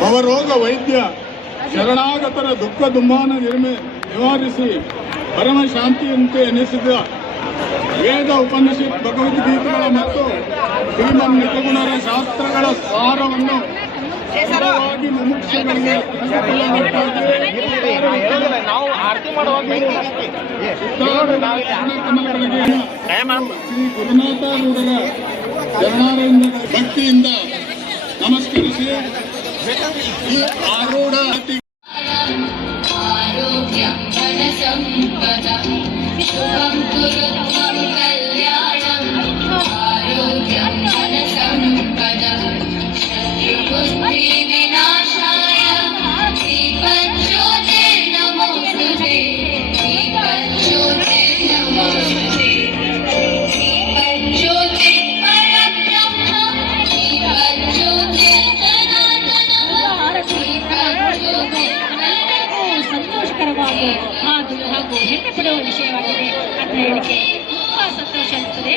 ಭವರೋಗ ವೈದ್ಯ ಶರಣಾಗತರ ದುಃಖ ದುಮ್ಮಾನ ನಿರ್ಮೆ ನಿವಾರಿಸಿ ಪರಮ ಶಾಂತಿಯಂತೆ ಎನಿಸಿದ ವೇದ ಉಪನಿಷತ್ ಭಗವದ್ಗೀತೆಗಳ ಮತ್ತು ಶ್ರೀಮನ್ ನಿಜಗುಣರ ಶಾಸ್ತ್ರಗಳ ಸಾರವನ್ನು ಸರಳವಾಗಿ ಮುಮುಕ್ಷಗಳಿಗೆ ಶ್ರೀ ಗುರುನಾಥ ಭಕ್ತಿಯಿಂದ ನಮಸ್ಕರಿಸಿ. ಈ ಎಲ್ಲರಿಗೂ ಸಂತೋಷಕರವಾದ ಹಾಗೂ ಹಾಗೂ ಹೆಮ್ಮೆ ಪಡುವ ವಿಷಯವಾಗಿದೆ ಅಂತ ಹೇಳಿಕೆ ತುಂಬಾ ಸಂತೋಷ ಅನಿಸ್ತದೆ.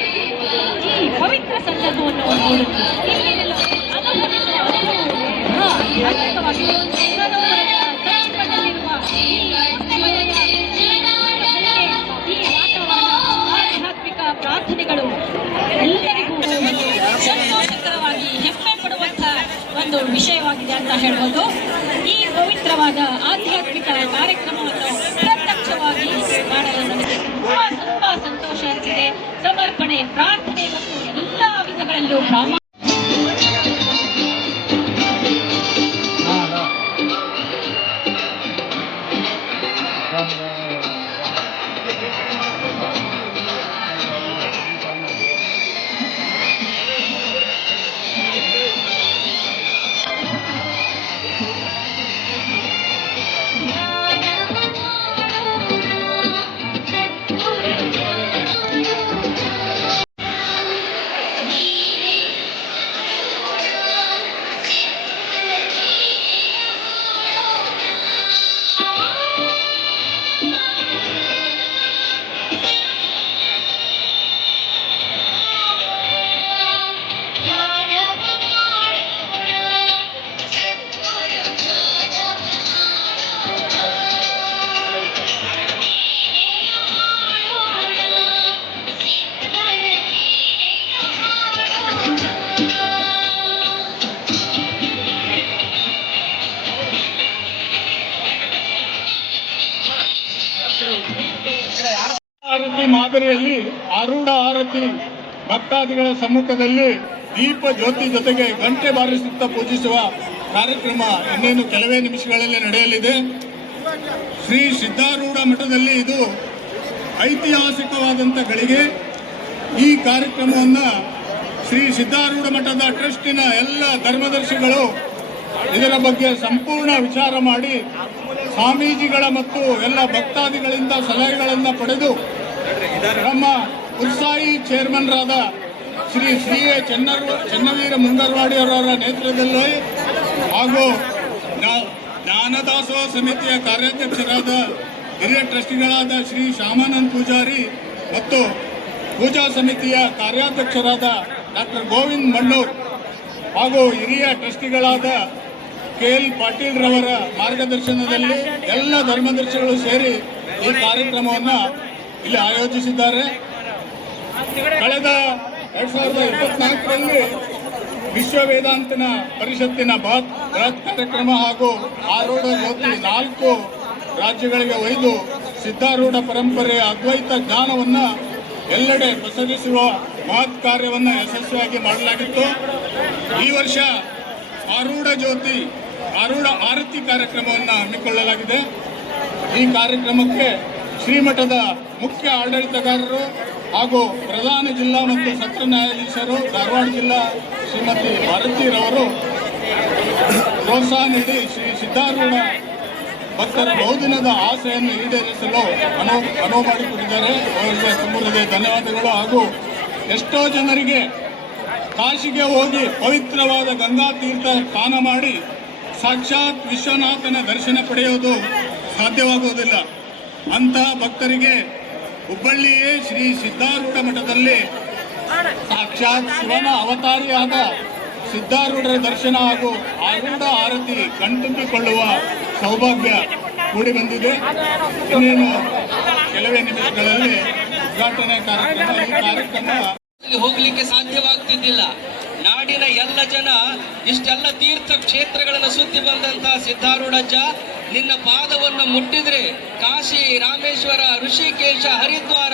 ಈ ಪವಿತ್ರ ಸಂದರ್ಭವನ್ನು ನೋಡುವುದು ಇಲ್ಲೇನೆಲ್ಲ ಅನುಭವಿಸುವ ಅನುಭವವು ಬಹಳ ಆನಂದವಾಗಿ ಸರೋವರದ ಸಮೀಪದಲ್ಲಿರುವ ಈ ಮನೆಯ ಈ ವಾತಾವರಣ ಆಧ್ಯಾತ್ಮಿಕ ಪ್ರಾರ್ಥನೆಗಳು ಎಲ್ಲರಿಗೂ ಸಂತೋಷಕರವಾಗಿ ಹೆಮ್ಮೆ ಪಡುವಂತ ಒಂದು ವಿಷಯವಾಗಿದೆ ಅಂತ ಹೇಳ್ಬೋದು. ಈ ಪವಿತ್ರವಾದ ಆಧ್ಯಾತ್ಮಿಕ ಕಾರ್ಯಕ್ರಮವನ್ನು ಪ್ರತ್ಯಕ್ಷವಾಗಿ ಮಾಡಲು ನನಗೆ ತುಂಬಾ ತುಂಬಾ ಸಂತೋಷ ಅನಿಸಿದೆ ಸಮರ್ಪಣೆ, ಪ್ರಾರ್ಥನೆ ಮತ್ತು ಎಲ್ಲ ವಿಧಗಳಲ್ಲೂ ಮಾದರಿಯಲ್ಲಿ ಆರೂಢ ಆರತಿ ಭಕ್ತಾದಿಗಳ ಸಮ್ಮುಖದಲ್ಲಿ ದೀಪ ಜ್ಯೋತಿ ಜೊತೆಗೆ ಗಂಟೆ ಬಾರಿಸುತ್ತಾ ಪೂಜಿಸುವ ಕಾರ್ಯಕ್ರಮ ಇನ್ನೇನು ಕೆಲವೇ ನಿಮಿಷಗಳಲ್ಲಿ ನಡೆಯಲಿದೆ. ಶ್ರೀ ಸಿದ್ಧಾರೂಢ ಮಠದಲ್ಲಿ ಇದು ಐತಿಹಾಸಿಕವಾದಂಥ ಗಳಿಗೆ ಈ ಕಾರ್ಯಕ್ರಮವನ್ನು ಶ್ರೀ ಸಿದ್ಧಾರೂಢ ಮಠದ ಟ್ರಸ್ಟಿನ ಎಲ್ಲ ಧರ್ಮದರ್ಶಿಗಳು ಇದರ ಬಗ್ಗೆ ಸಂಪೂರ್ಣ ವಿಚಾರ ಮಾಡಿ ಸ್ವಾಮೀಜಿಗಳ ಮತ್ತು ಎಲ್ಲ ಭಕ್ತಾದಿಗಳಿಂದ ಸಲಹೆಗಳನ್ನು ಪಡೆದು ನಮ್ಮ ಉತ್ಸಾಹಿ ಚೇರ್ಮನ್ರಾದ ಶ್ರೀ ಶ್ರೀ ಎ ಚೆನ್ನರ್ ಚೆನ್ನವೀರ ಮುಂಗರ್ವಾಡಿಯವರ ನೇತೃತ್ವದಲ್ಲಿ ಹಾಗೂ ಜ್ಞಾ- ಜ್ಞಾನದಾಸೋಹ ಸಮಿತಿಯ ಕಾರ್ಯಾಧ್ಯಕ್ಷರಾದ ಹಿರಿಯ ಟ್ರಸ್ಟಿಗಳಾದ ಶ್ರೀ ಶ್ಯಾಮಾನಂದ್ ಪೂಜಾರಿ ಮತ್ತು ಪೂಜಾ ಸಮಿತಿಯ ಕಾರ್ಯಾಧ್ಯಕ್ಷರಾದ ಡಾಕ್ಟರ್ ಗೋವಿಂದ್ ಮಣ್ಣೂರ್ ಹಾಗೂ ಹಿರಿಯ ಟ್ರಸ್ಟಿಗಳಾದ ಕೆ ಎಲ್ ಪಾಟೀಲ್ ರವರ ಮಾರ್ಗದರ್ಶನದಲ್ಲಿ ಎಲ್ಲ ಧರ್ಮದರ್ಶಿಗಳು ಸೇರಿ ಈ ಕಾರ್ಯಕ್ರಮವನ್ನು ಇಲ್ಲಿ ಆಯೋಜಿಸಿದ್ದಾರೆ. ಕಳೆದ ಎರಡ್ ಸಾವಿರದ ಇಪ್ಪತ್ನಾಲ್ಕರಲ್ಲಿ ವಿಶ್ವ ವೇದಾಂತನ ಪರಿಷತ್ತಿನ ಬೃಹತ್ ಬೃಹತ್ ಕಾರ್ಯಕ್ರಮ ಹಾಗೂ ಆರೂಢ ಜ್ಯೋತಿ ನಾಲ್ಕು ರಾಜ್ಯಗಳಿಗೆ ಒಯ್ದು ಸಿದ್ಧಾರೂಢ ಪರಂಪರೆಯ ಅದ್ವೈತ ಜ್ಞಾನವನ್ನು ಎಲ್ಲೆಡೆ ಪ್ರಸರಿಸುವ ಮಹತ್ ಕಾರ್ಯವನ್ನು ಯಶಸ್ವಿಯಾಗಿ ಮಾಡಲಾಗಿತ್ತು. ಈ ವರ್ಷ ಆರೂಢ ಜ್ಯೋತಿ, ಆರೂಢ ಆರತಿ ಕಾರ್ಯಕ್ರಮವನ್ನು ಹಮ್ಮಿಕೊಳ್ಳಲಾಗಿದೆ. ಈ ಕಾರ್ಯಕ್ರಮಕ್ಕೆ ಶ್ರೀಮಠದ ಮುಖ್ಯ ಆಡಳಿತಗಾರರು ಹಾಗೂ ಪ್ರಧಾನ ಜಿಲ್ಲಾ ಮತ್ತು ಸತ್ರ ನ್ಯಾಯಾಧೀಶರು, ಧಾರವಾಡ ಜಿಲ್ಲಾ ಶ್ರೀಮತಿ ಭಾರತೀರವರು ಪ್ರೋತ್ಸಾಹ ನೀಡಿ ಶ್ರೀ ಸಿದ್ಧಾರೂಢ ಭಕ್ತರ ಬಹುದಿನದ ಆಸೆಯನ್ನು ಈಡೇರಿಸಲು ಅನು ಅನುವು ಮಾಡಿಕೊಟ್ಟಿದ್ದಾರೆ ಅವರಿಗೆ ತುಂಬ ಹೃದಯ ಧನ್ಯವಾದಗಳು. ಹಾಗೂ ಎಷ್ಟೋ ಜನರಿಗೆ ಕಾಶಿಗೆ ಹೋಗಿ ಪವಿತ್ರವಾದ ಗಂಗಾ ತೀರ್ಥ ಸ್ನಾನ ಮಾಡಿ ಸಾಕ್ಷಾತ್ ವಿಶ್ವನಾಥನ ದರ್ಶನ ಪಡೆಯುವುದು ಸಾಧ್ಯವಾಗುವುದಿಲ್ಲ ಅಂತಹ ಭಕ್ತರಿಗೆ ಹುಬ್ಬಳ್ಳಿಯೇ ಶ್ರೀ ಸಿದ್ಧಾರೂಢ ಮಠದಲ್ಲಿ ಸಾಕ್ಷಾತ್ ಶಿವನ ಅವತಾರಿಯಾದ ಸಿದ್ಧಾರೂಢರ ದರ್ಶನ ಹಾಗೂ ಆರೂಢ ಆರತಿ ಕಣ್ತುಂಬಿಕೊಳ್ಳುವ ಸೌಭಾಗ್ಯ ಕೂಡಿ ಬಂದಿದೆ. ಇನ್ನೇನು ಕೆಲವೇ ನಿಮಿಷಗಳಲ್ಲಿ ಉದ್ಘಾಟನೆ ಕಾರ್ಯಕ್ರಮ, ಈ ಕಾರ್ಯಕ್ರಮ ಹೋಗ್ಲಿಕ್ಕೆ ಸಾಧ್ಯವಾಗ್ತಿದ್ದಿಲ್ಲ. ನಾಡಿನ ಎಲ್ಲ ಜನ ಇಷ್ಟೆಲ್ಲ ತೀರ್ಥ ಕ್ಷೇತ್ರಗಳನ್ನು ಸುತ್ತಿ ಬಂದಂತಹ ಸಿದ್ಧಾರೂಢಜ್ಜ, ನಿನ್ನ ಪಾದವನ್ನು ಮುಟ್ಟಿದ್ರೆ ಕಾಶಿ, ರಾಮೇಶ್ವರ, ಋಷಿಕೇಶ, ಹರಿದ್ವಾರ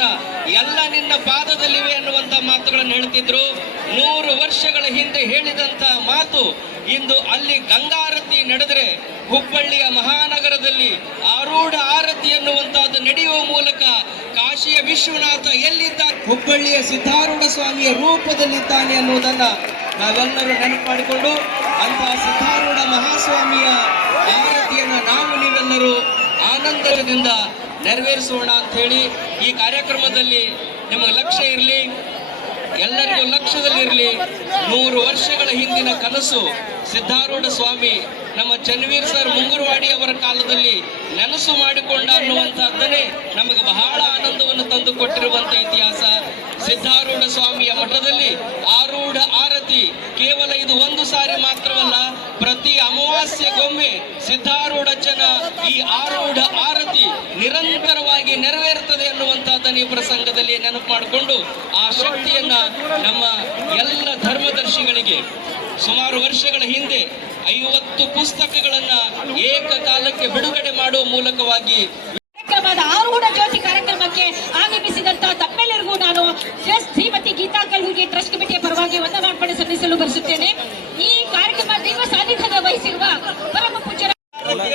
ಎಲ್ಲ ನಿನ್ನ ಪಾದದಲ್ಲಿವೆ ಅನ್ನುವಂಥ ಮಾತುಗಳನ್ನು ಹೇಳ್ತಿದ್ರು. ನೂರು ವರ್ಷಗಳ ಹಿಂದೆ ಹೇಳಿದಂಥ ಮಾತು ಇಂದು ಅಲ್ಲಿ ಗಂಗಾರತಿ ನಡೆದರೆ ಹುಬ್ಬಳ್ಳಿಯ ಮಹಾನಗರದಲ್ಲಿ ಆರೂಢ ಆರತಿ ಎನ್ನುವಂತಹದ್ದು ನಡೆಯುವ ಮೂಲಕ ಕಾಶಿಯ ವಿಶ್ವನಾಥ ಎಲ್ಲಿದ್ದ? ಹುಬ್ಬಳ್ಳಿಯ ಸಿದ್ಧಾರೂಢ ಸ್ವಾಮಿಯ ರೂಪದಲ್ಲಿದ್ದಾನೆ ಅನ್ನುವುದನ್ನ ನಾವೆಲ್ಲರೂ ನೆನಪು ಮಾಡಿಕೊಂಡು ಅಂತಹ ಸಿದ್ಧಾರೂಢ ಮಹಾಸ್ವಾಮಿಯ ಆರತಿಯನ್ನು ನಾವು ನೀವೆಲ್ಲರೂ ಆನಂದದಿಂದ ನೆರವೇರಿಸೋಣ ಅಂತ ಹೇಳಿ ಈ ಕಾರ್ಯಕ್ರಮದಲ್ಲಿ ನಿಮಗೆ ಲಕ್ಷ್ಯ ಇರಲಿ, ಎಲ್ಲರಿಗೂ ಲಕ್ಷ್ಯದಲ್ಲಿರಲಿ ನೂರು ವರ್ಷಗಳ ಹಿಂದಿನ ಕನಸು ಸಿದ್ಧಾರೂಢ ಸ್ವಾಮಿ ನಮ್ಮ ಚನ್ವೀರ್ ಸರ್ ಮುಂಗುರುವಾಡಿ ಅವರ ಕಾಲದಲ್ಲಿ ನೆನಸು ಮಾಡಿಕೊಂಡ ಅನ್ನುವಂಥದ್ದನ್ನೇ ನಮಗೆ ಬಹಳ ಆನಂದವನ್ನು ತಂದು ಕೊಟ್ಟಿರುವಂತ ಇತಿಹಾಸ. ಸಿದ್ಧಾರೂಢ ಸ್ವಾಮಿಯ ಮಠದಲ್ಲಿ ಆರೂಢ ಆರತಿ ಕೇವಲ ಇದು ಒಂದು ಸಾರಿ ಮಾತ್ರವಲ್ಲ, ಪ್ರತಿ ಅಮಾವಾಸ್ಯೆಗೊಮ್ಮೆ ಸಿದ್ಧಾರೂಢಜ್ಜನ ಈ ಆರೂಢ ಆರತಿ ನಿರಂತರವಾಗಿ ನೆರವೇರುತ್ತದೆ ಅನ್ನುವಂತಹದ್ದನ್ನು ಈ ಪ್ರಸಂಗದಲ್ಲಿ ನೆನಪು ಮಾಡಿಕೊಂಡು ಆ ಶಕ್ತಿಯನ್ನ ನಮ್ಮ ಎಲ್ಲ ಧರ್ಮದರ್ಶಿಗಳಿಗೆ ಸುಮಾರು ವರ್ಷಗಳ ಹಿಂದೆ ಐವತ್ತು ಪುಸ್ತಕಗಳನ್ನ ಏಕಕಾಲಕ್ಕೆ ಬಿಡುಗಡೆ ಮಾಡುವ ಮೂಲಕವಾಗಿ ಕಾರ್ಯಕ್ರಮದ ಜ್ಯೋತಿ ಕಾರ್ಯಕ್ರಮಕ್ಕೆ ಆಗಮಿಸಿದಂತ ತಮ್ಮೆಲ್ಲರಿಗೂ ನಾನು ಶ್ರೀಮತಿ ಗೀತಾ ಕಲ್ಹುಗೆ ಟ್ರಸ್ಟ್ ಕಮಿಟಿಯ ಪರವಾಗಿ ವಂದನಾರ್ಪಣೆ ಸಲ್ಲಿಸಲು ಬಯಸುತ್ತೇನೆ. ಈ ಕಾರ್ಯಕ್ರಮ ದಿವ್ಯ ಸಾನ್ನಿಧ್ಯ ವಹಿಸಿರುವ ಪರಮ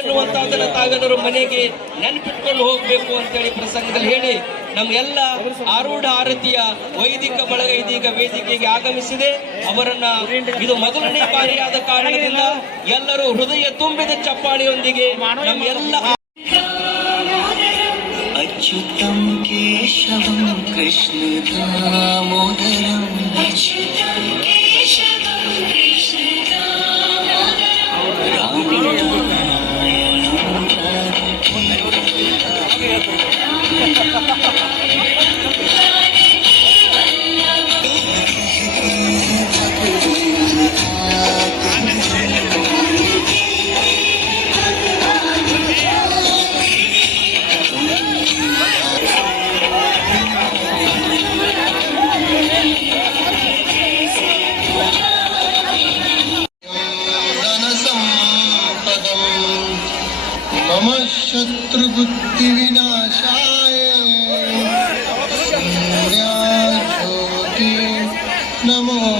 ಎನ್ನುವಂತಹದ್ದನ್ನ ತಾವೆಲ್ಲರೂ ಮನೆಗೆ ನೆನಪಿಟ್ಕೊಂಡು ಹೋಗ್ಬೇಕು ಅಂತೇಳಿ ಪ್ರಸಂಗದಲ್ಲಿ ಹೇಳಿ, ನಮ್ಮ ಆರೂಢ ಆರತಿಯ ವೈದಿಕ ಬಳಗ ಇದೀಗ ವೇದಿಕೆಗೆ ಆಗಮಿಸಿದೆ. ಅವರನ್ನ ಇದು ಮೊದಲನೇ ಬಾರಿಯಾದ ಕಾರಣದಿಂದ ಎಲ್ಲರೂ ಹೃದಯ ತುಂಬಿದ ಚಪ್ಪಾಳಿಯೊಂದಿಗೆ ನಮ್ಮ कृष्ण कृष्ण कृष्ण राम namo.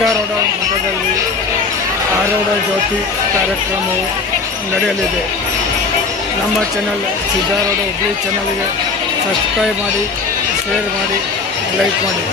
ಸಿದ್ದಾರೂಢ ಮಠದಲ್ಲಿ ಆರೂಢ ಜ್ಯೋತಿ ಕಾರ್ಯಕ್ರಮವು ನಡೆಯಲಿದೆ. ನಮ್ಮ ಚಾನಲ್ ಸಿದ್ದಾರೂಢ ಹುಬ್ಳಿ ಚಾನಲ್ಗೆ ಸಬ್ಸ್ಕ್ರೈಬ್ ಮಾಡಿ ಶೇರ್ ಮಾಡಿ ಲೈಕ್ ಮಾಡಿ.